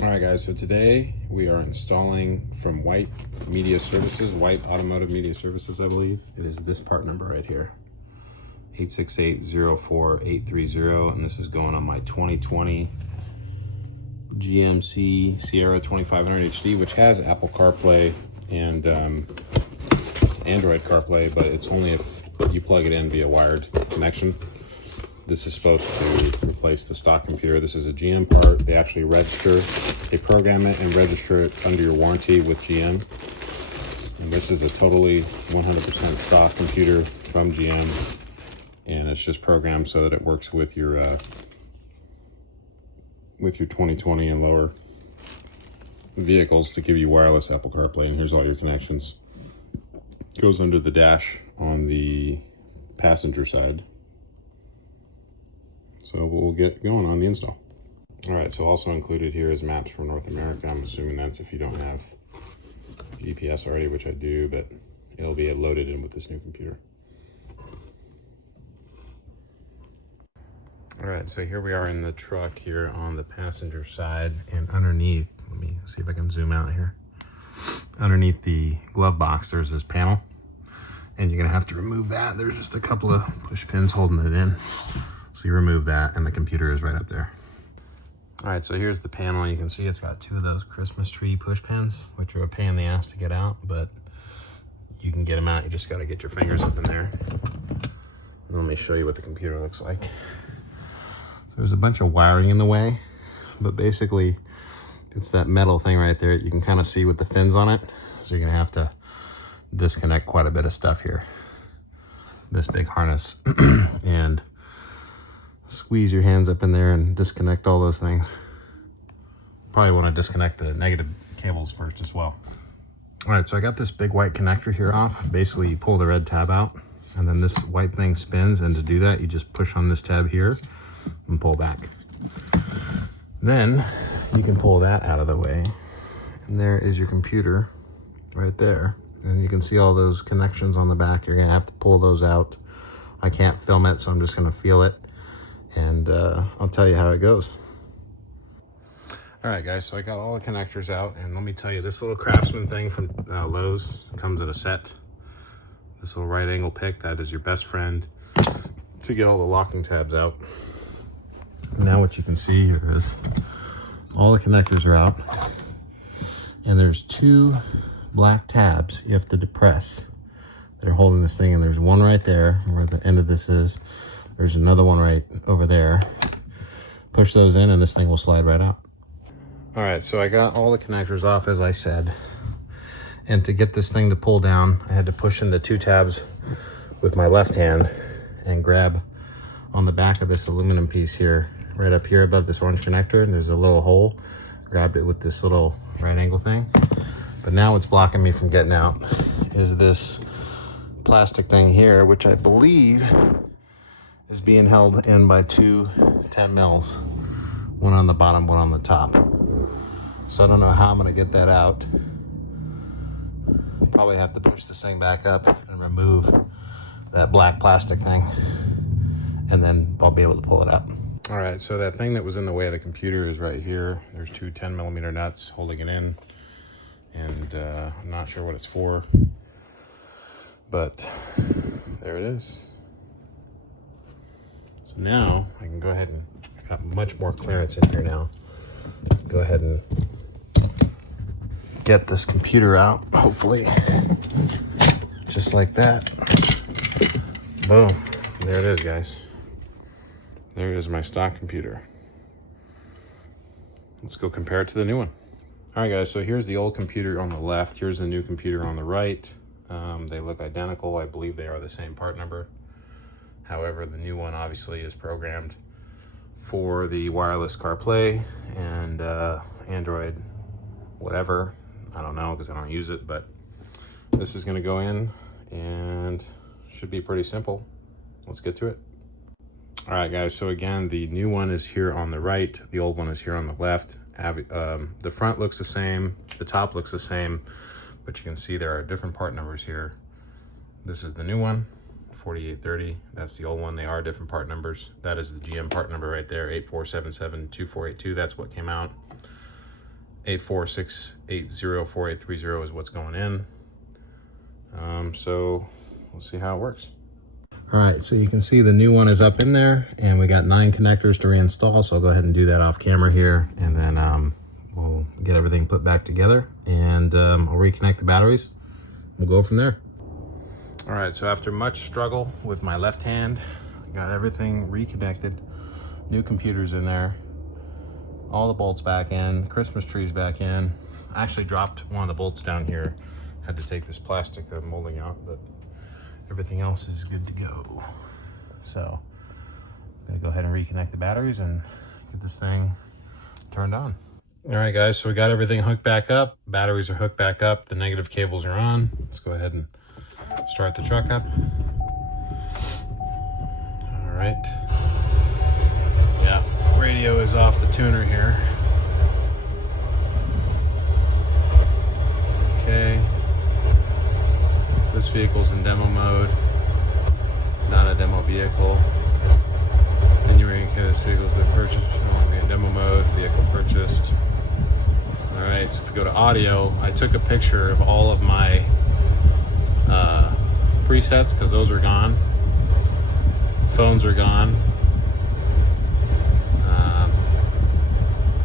All right, guys, so today we are installing from White Media Services, White Automotive Media Services, I believe. It is this part number right here, 868-04830, and this is going on my 2020 GMC Sierra 2500 HD, which has Apple Carplay and Android Carplay, but it's only if you plug it in via wired connection. This is supposed to replace the stock computer. This is a GM part. They actually register, they program it and register it under your warranty with GM. And this is a totally 100% stock computer from GM. And it's just programmed so that it works with your 2020 and lower vehicles to give you wireless Apple CarPlay. And here's all your connections. It goes under the dash on the passenger side. So we'll get going on the install. All right, so also included here is maps for North America. I'm assuming that's if you don't have GPS already, which I do, but it'll be loaded in with this new computer. All right, so here we are in the truck here on the passenger side, and underneath, let me see if I can zoom out here. Underneath the glove box, there's this panel, and you're gonna have to remove that. There's just a couple of push pins holding it in. So you remove that and the computer is right up there. All right, so here's the panel. You can see it's got two of those Christmas tree push pins, which are a pain in the ass to get out, but you can get them out. You just gotta get your fingers up in there. And let me show you what the computer looks like. So there's a bunch of wiring in the way, but basically it's that metal thing right there. You can kind of see with the fins on it. So you're gonna have to disconnect quite a bit of stuff here. This big harness and squeeze your hands up in there and disconnect all those things. Probably want to disconnect the negative cables first as well. All right, so I got this big white connector here off. Basically, you pull the red tab out, and then this white thing spins, and to do that, you just push on this tab here and pull back. Then you can pull that out of the way, and there is your computer right there. And you can see all those connections on the back. You're gonna have to pull those out. I can't film it, so I'm just gonna feel it. And I'll tell you how it goes. All right, guys, so I got all the connectors out, and let me tell you, this little Craftsman thing from Lowe's comes in a set. This little right angle pick, that is your best friend to get all the locking tabs out. Now what you can see here is all the connectors are out, and there's two black tabs you have to depress that are holding this thing, and there's one right there where the end of this is. There's another one right over there. Push those in and this thing will slide right out. All right, so I got all the connectors off, as I said. And to get this thing to pull down, I had to push in the two tabs with my left hand and grab on the back of this aluminum piece here, right up here above this orange connector. And there's a little hole. Grabbed it with this little right angle thing. But now what's blocking me from getting out is this plastic thing here, which I believe is being held in by two 10 mils, one on the bottom, one on the top. So I don't know how I'm gonna get that out. Probably have to push this thing back up and remove that black plastic thing, and then I'll be able to pull it out. All right, so that thing that was in the way of the computer is right here. There's two 10mm nuts holding it in, and I'm not sure what it's for, but there it is. So now I can go ahead and, I've got much more clearance in here now. Go ahead and get this computer out, hopefully. Just like that. Boom. There it is, guys. There is my stock computer. Let's go compare it to the new one. All right, guys, so here's the old computer on the left. Here's the new computer on the right. They look identical. I believe they are the same part number. However, the new one obviously is programmed for the wireless CarPlay and Android, whatever. I don't know because I don't use it, but this is going to go in and should be pretty simple. Let's get to it. All right, guys, so again, the new one is here on the right. The old one is here on the left. The front looks the same. The top looks the same, but you can see there are different part numbers here. This is the new one. 4830. That's the old one. They are different part numbers. That is the GM part number right there, 84772482. That's what came out. 846804830 is what's going in. So we'll see how it works. All right, so you can see the new one is up in there, and we got 9 connectors to reinstall. So I'll go ahead and do that off camera here, and then we'll get everything put back together, and I'll reconnect the batteries. We'll go from there. All right, so after much struggle with my left hand, I got everything reconnected. New computers in there, all the bolts back in, Christmas trees back in. I actually dropped one of the bolts down here. Had to take this plastic molding out, but everything else is good to go. So I'm gonna go ahead and reconnect the batteries and get this thing turned on. All right, guys, so we got everything hooked back up. Batteries are hooked back up. The negative cables are on. Let's go ahead and start the truck up. All right. Yeah, radio is off the tuner here. Okay. This vehicle's in demo mode, not a demo vehicle. Continuing, this vehicle's been purchased, in demo mode, vehicle purchased. All right, so if we go to audio, I took a picture of all of my presets because those are gone. Phones are gone.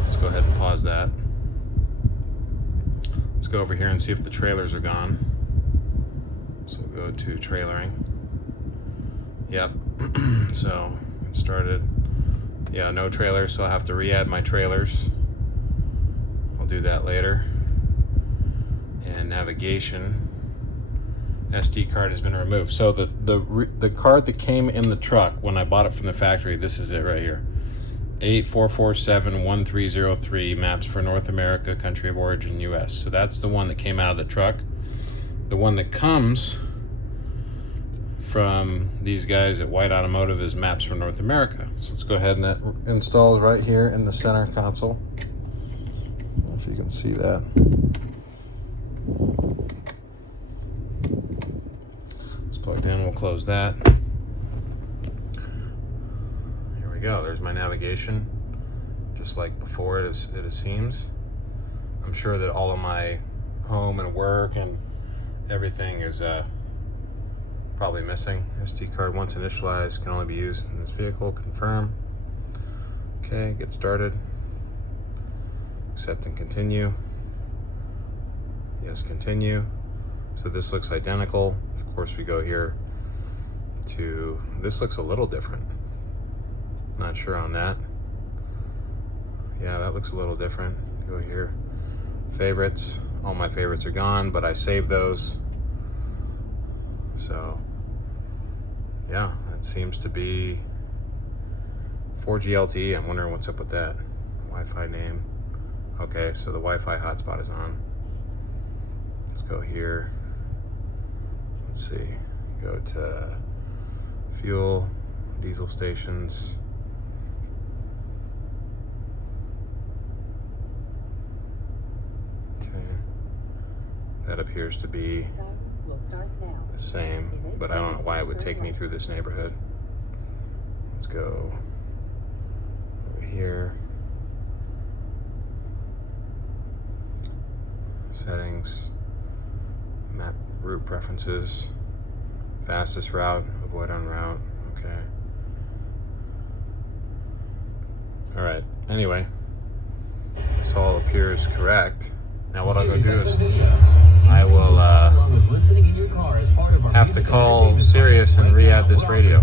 Let's go ahead and pause that. Let's go over here and see if the trailers are gone. So we'll go to trailering. Yep. So it started. Yeah, no trailers, so I'll have to re-add my trailers. I'll do that later. And navigation. SD card has been removed. So the card that came in the truck when I bought it from the factory, this is it right here. 84471303, maps for North America, country of origin US. So that's the one that came out of the truck. The one that comes from these guys at White Automotive is maps for North America. So let's go ahead and that installs right here in the center console. I don't know if you can see that. It's plugged in, we'll close that. Here we go, there's my navigation. Just like before, it seems. I'm sure that all of my home and work and everything is probably missing. SD card once initialized can only be used in this vehicle. Confirm. Okay, get started. Accept and continue. Yes, continue. So this looks identical. Of course, we go here to, this looks a little different. Not sure on that. Yeah, that looks a little different. Go here. Favorites. All my favorites are gone, but I saved those. So, yeah, that seems to be 4G LTE. I'm wondering what's up with that. Wi-Fi name. Okay, so the Wi-Fi hotspot is on. Let's go here. Let's see. Go to fuel, diesel stations. That appears to be the same, but I don't know why it would take me through this neighborhood. Let's go over here. Settings, map route preferences, fastest route, avoid on route, okay. All right, anyway, this all appears correct. Now what I'll go do is I will have to call Sirius and re-add this radio.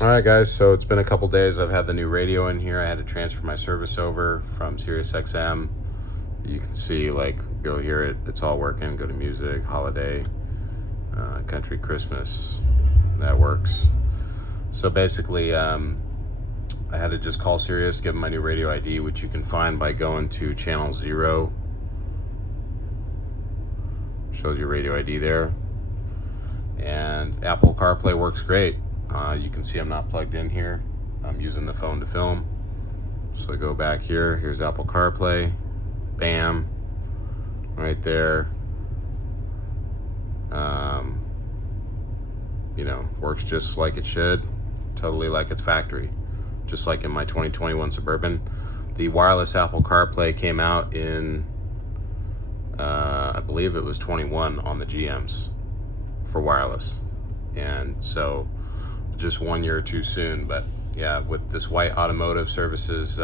All right, guys, so it's been a couple days. I've had the new radio in here. I had to transfer my service over from Sirius XM. You can see, like, go here, it's all working. Go to music, holiday, country, Christmas. That works. So basically, I had to just call Sirius, give them my new radio ID, which you can find by going to channel 0. Shows your radio ID there. And Apple CarPlay works great. You can see I'm not plugged in here. I'm using the phone to film. So I go back here. Here's Apple CarPlay. Bam. Right there. You know, works just like it should. Totally like it's factory. Just like in my 2021 Suburban. the wireless Apple CarPlay came out in, I believe it was 21 on the GMs for wireless. And so just 1 year too soon. But yeah, with this White Automotive Services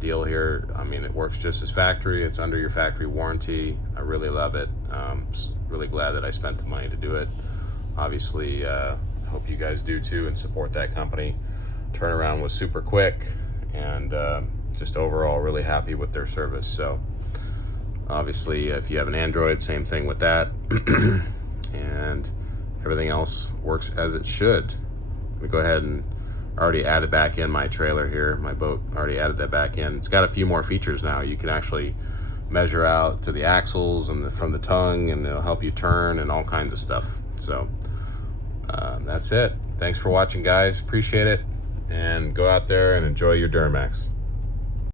deal here, I mean, it works just as factory. It's under your factory warranty. I really love it. Really glad that I spent the money to do it. Obviously, hope you guys do too and support that company. Turnaround was super quick, and just overall really happy with their service. So obviously, if you have an Android, same thing with that. And everything else works as it should. Let me go ahead and already added back in my trailer here, my boat, already added that back in. It's got a few more features now. You can actually measure out to the axles and from the tongue, and it'll help you turn and all kinds of stuff. So that's it. Thanks for watching, guys. Appreciate it. And go out there and enjoy your Duramax.